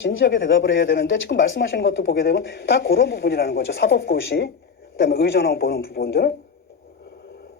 진지하게 대답을 해야 되는데 지금 말씀하시는 것도 보게 되면 다 그런 부분이라는 거죠. 사법고시, 그다음에 의전원 보는 부분들.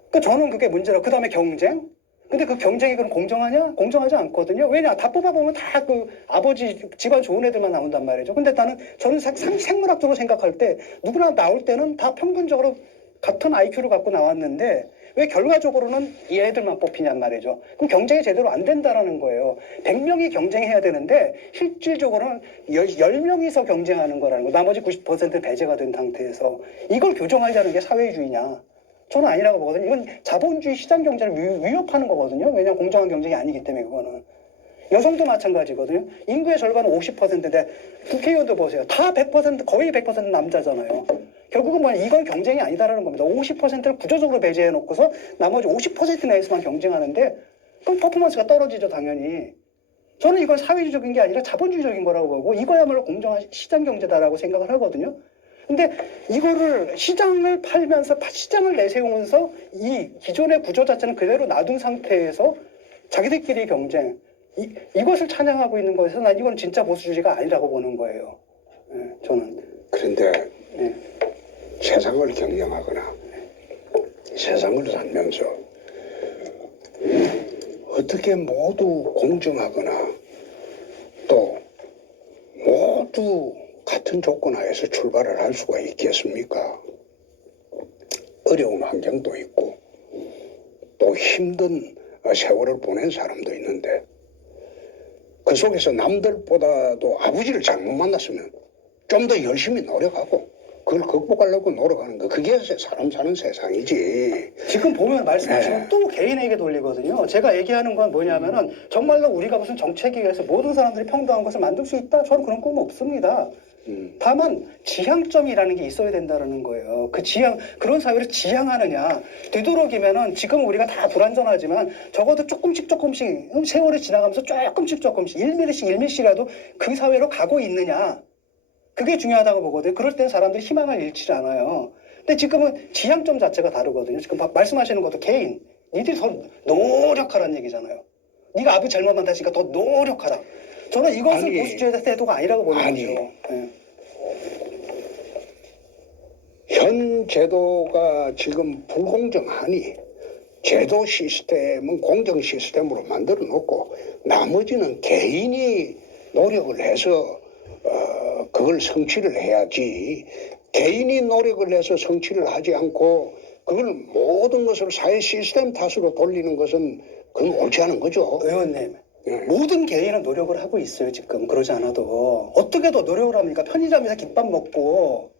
그러니까 저는 그게 문제라. 그다음에 경쟁. 근데 그 경쟁이 그럼 공정하냐? 공정하지 않거든요. 왜냐? 다 뽑아보면 다 그 아버지 집안 좋은 애들만 나온단 말이죠. 근데 저는 생물학적으로 생각할 때 누구나 나올 때는 다 평균적으로 같은 IQ를 갖고 나왔는데 왜 결과적으로는 이 애들만 뽑히냔 말이죠. 그럼 경쟁이 제대로 안 된다라는 거예요. 100명이 경쟁해야 되는데 실질적으로는 10명이서 경쟁하는 거라는 거. 나머지 90%는 배제가 된 상태에서 이걸 교정하려는 게 사회주의냐? 저는 아니라고 보거든요. 이건 자본주의 시장 경제를 위협하는 거거든요. 왜냐하면 공정한 경쟁이 아니기 때문에 그거는. 여성도 마찬가지거든요. 인구의 절반은 50%인데 국회의원도 보세요. 다 100% 거의 100% 남자잖아요. 결국은 뭐냐 이건 경쟁이 아니다라는 겁니다. 50%를 구조적으로 배제해놓고서 나머지 50% 내에서만 경쟁하는데 그럼 퍼포먼스가 떨어지죠 당연히. 저는 이건 사회주의적인 게 아니라 자본주의적인 거라고 보고 이거야말로 공정한 시장 경제다라고 생각을 하거든요. 근데 이거를 시장을 팔면서 시장을 내세우면서 이 기존의 구조 자체는 그대로 놔둔 상태에서 자기들끼리 경쟁 이것을 찬양하고 있는 거에서 난 이건 진짜 보수주의가 아니라고 보는 거예요. 네, 저는. 그런데 네. 세상을 경영하거나 세상을 살면서 어떻게 모두 공정하거나 또 모두 같은 조건 하에서 출발을 할 수가 있겠습니까? 어려운 환경도 있고 또 힘든 세월을 보낸 사람도 있는데 그 속에서 남들보다도 아버지를 잘못 만났으면 좀 더 열심히 노력하고 그걸 극복하려고 노력하는 거 그게 사람 사는 세상이지. 지금 보면 말씀하시면 네. 또 개인에게 돌리거든요. 제가 얘기하는 건 뭐냐면은 정말로 우리가 무슨 정책에 의해서 모든 사람들이 평등한 것을 만들 수 있다? 저는 그런 꿈은 없습니다. 다만 지향점이라는 게 있어야 된다는 거예요. 그 지향 그런 사회를 지향하느냐 되도록이면은 지금 우리가 다 불완전하지만 적어도 조금씩 세월이 지나가면서 조금씩 1mm씩이라도 그 사회로 가고 있느냐 그게 중요하다고 보거든요. 그럴 때는 사람들이 희망을 잃지 않아요. 근데 지금은 지향점 자체가 다르거든요. 지금 말씀하시는 것도 개인 니들이 더 노력하라는 얘기잖아요. 네가 아버지 잘못 만났으니까 더 노력하라. 저는 이것은 보수주의 태도가 아니라고 보는 거죠. 네. 현 제도가 지금 불공정하니 제도 시스템은 공정 시스템으로 만들어 놓고 나머지는 개인이 노력을 해서 그걸 성취를 해야지 개인이 노력을 해서 성취를 하지 않고 그걸 모든 것을 사회 시스템 탓으로 돌리는 것은 그건 옳지 않은 거죠. 의원님. 모든 개인은 노력을 하고 있어요. 지금 그러지 않아도 어떻게 더 노력을 합니까? 편의점에서 김밥 먹고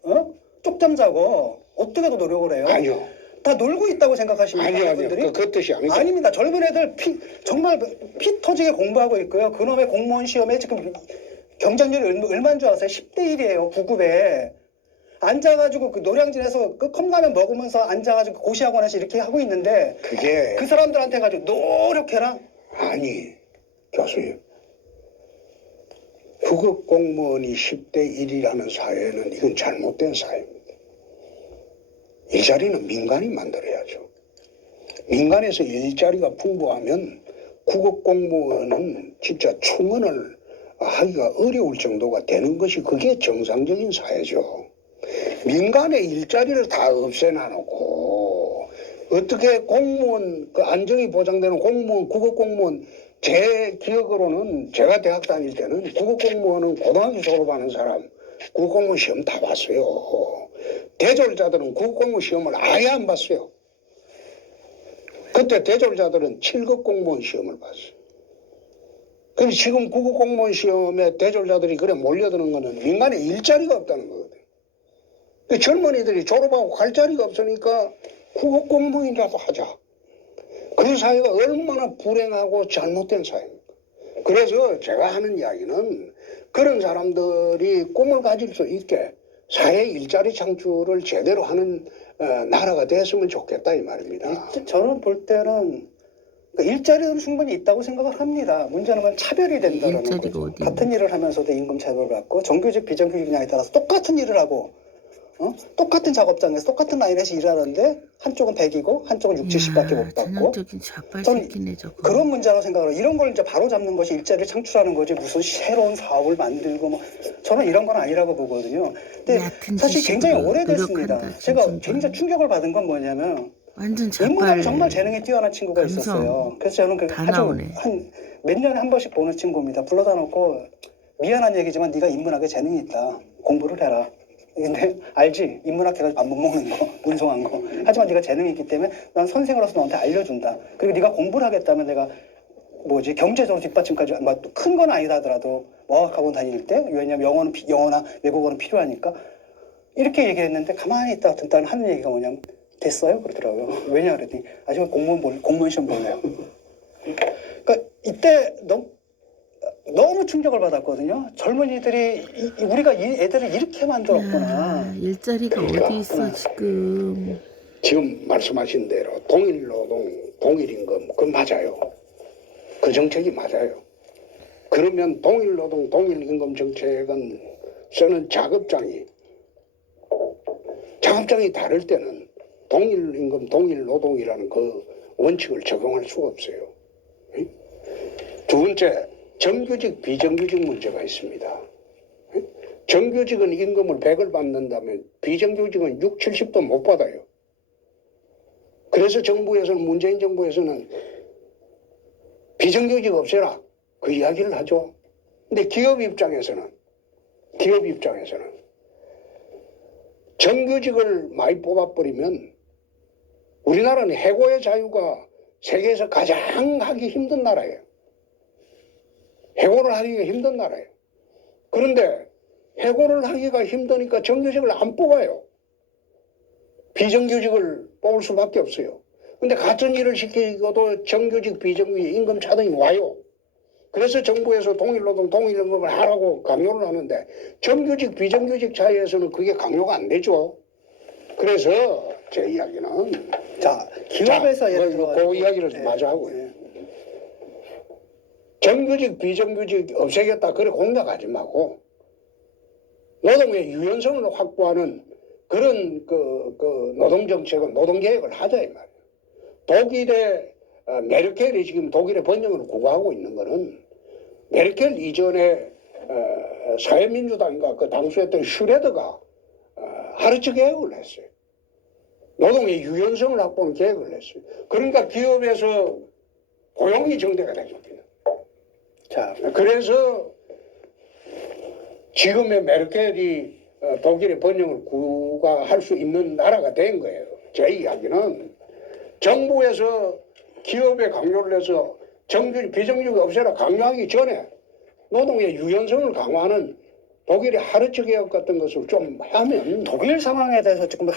쪽잠 자고 어떻게 더 노력을 해요? 아니요. 다 놀고 있다고 생각하십니까? 아니요. 그 뜻이 아닙니다. 아닙니다. 젊은 애들 정말 피 터지게 공부하고 있고요. 그놈의 공무원 시험에 지금 경쟁률이 얼마인 줄 아세요? 10대 1이에요. 9급에. 앉아가지고 그 노량진에서 그 컵라면 먹으면서 앉아가지고 고시학원에서 이렇게 하고 있는데 그게 그 사람들한테 가지고 노력해라? 아니 교수님 9급 공무원이 10대 1이라는 사회는 이건 잘못된 사회입니다. 일자리는 민간이 만들어야죠. 민간에서 일자리가 풍부하면 9급 공무원은 진짜 충원을 하기가 어려울 정도가 되는 것이 그게 정상적인 사회죠. 민간의 일자리를 다 없애놔놓고 어떻게 공무원 그 안정이 보장되는 공무원 9급 공무원 제 기억으로는 제가 대학 다닐 때는 9급 공무원은 고등학교 졸업하는 사람 9급 공무원 시험 다 봤어요. 대졸자들은 9급 공무원 시험을 아예 안 봤어요. 그때 대졸자들은 7급 공무원 시험을 봤어요. 근데 지금 9급 공무원 시험에 대졸자들이 그래 몰려드는 거는 민간에 일자리가 없다는 거거든요. 그 젊은이들이 졸업하고 갈 자리가 없으니까 9급 공무원이라도 하자. 그 사회가 얼마나 불행하고 잘못된 사회입니까? 그래서 제가 하는 이야기는 그런 사람들이 꿈을 가질 수 있게 사회 일자리 창출을 제대로 하는 나라가 됐으면 좋겠다 이 말입니다. 저는 볼 때는 일자리는 충분히 있다고 생각을 합니다. 문제는 건 차별이 된다는 거죠. 같은 일을 하면서도 임금 차별을 받고 정규직 비정규직냐에 따라서 똑같은 일을 하고 똑같은 작업장에서 똑같은 라인에서 일하는데 한쪽은 100이고 한쪽은 6, 70밖에 못 받고. 전형적인 좌빨 저는 새끼네 저거. 그런 문제라고 생각을 해요. 이런 걸 이제 바로 잡는 것이 일자리를 창출하는 거지 무슨 새로운 사업을 만들고 뭐 저는 이런 건 아니라고 보거든요. 근데 얕은 사실 굉장히 지식으로 오래됐습니다. 노력한다, 제가 진짜. 굉장히 충격을 받은 건 뭐냐면 완전 인문학에 좌빨. 정말 재능이 뛰어난 친구가 감성 있었어요. 그래서 저는 그 다 아주 나오네. 한 몇 년에 한 번씩 보는 친구입니다. 불러다 놓고 미안한 얘기지만 네가 인문학에 재능이 있다. 공부를 해라. 근데 알지? 인문학 해가지고 밥 못 먹는 거, 운송한 거. 하지만 네가 재능이 있기 때문에 난 선생으로서 너한테 알려준다. 그리고 네가 공부를 하겠다면 내가 경제적으로 뒷받침까지 큰 건 아니다 하더라도 어학학원 다닐 때 왜냐면 영어나 외국어는 필요하니까 이렇게 얘기했는데 가만히 있다가 듣다 하는 얘기가 뭐냐면 됐어요? 그러더라고요. 왜냐 그랬더니 지금 공무원 시험 볼래요. 그러니까 이때 너무 충격을 받았거든요. 젊은이들이 우리가 이 애들을 이렇게 만들었구나. 일자리가 어디 있어 지금. 지금 말씀하신 대로 동일노동, 동일임금 그건 맞아요. 그 정책이 맞아요. 그러면 동일노동, 동일임금 정책은 쓰는 작업장이 다를 때는 동일임금, 동일노동이라는 그 원칙을 적용할 수가 없어요. 두 번째, 정규직, 비정규직 문제가 있습니다. 정규직은 임금을 100을 받는다면 비정규직은 6, 70도 못 받아요. 그래서 문재인 정부에서는 비정규직 없애라 그 이야기를 하죠. 근데 기업 입장에서는 정규직을 많이 뽑아버리면 우리나라는 해고의 자유가 세계에서 가장 하기 힘든 나라예요. 해고를 하기가 힘든 나라예요. 그런데 해고를 하기가 힘드니까 정규직을 안 뽑아요. 비정규직을 뽑을 수밖에 없어요. 근데 같은 일을 시키고도 정규직, 비정규직 임금 차등이 와요. 그래서 정부에서 동일노동, 동일임금을 하라고 강요를 하는데 정규직, 비정규직 사이에서는 그게 강요가 안 되죠. 그래서 제 이야기는 기업에서 예를 들어 그 이야기를 마저 하고요. 정규직, 비정규직 없애겠다 그래 공략하지 말고 노동의 유연성을 확보하는 그런 그 노동정책은 노동계획을 하자 이 말이에요. 독일의 메르켈이 지금 독일의 번영을 구가하고 있는 거는 메르켈 이전에 사회민주당인가 그 당수였던 슈레더가 하르츠 계획을 했어요. 노동의 유연성을 확보하는 계획을 했어요. 그러니까 기업에서 고용이 정대가 된 겁니다. 그래서 지금의 메르켈이 독일의 번영을 구가할 수 있는 나라가 된 거예요. 제 이야기는 정부에서 기업에 강요를 해서 정규직, 비정규직 없애라 강요하기 전에 노동의 유연성을 강화하는 독일의 하르츠 개혁 같은 것을 좀 하면 독일 상황에 대해서 조금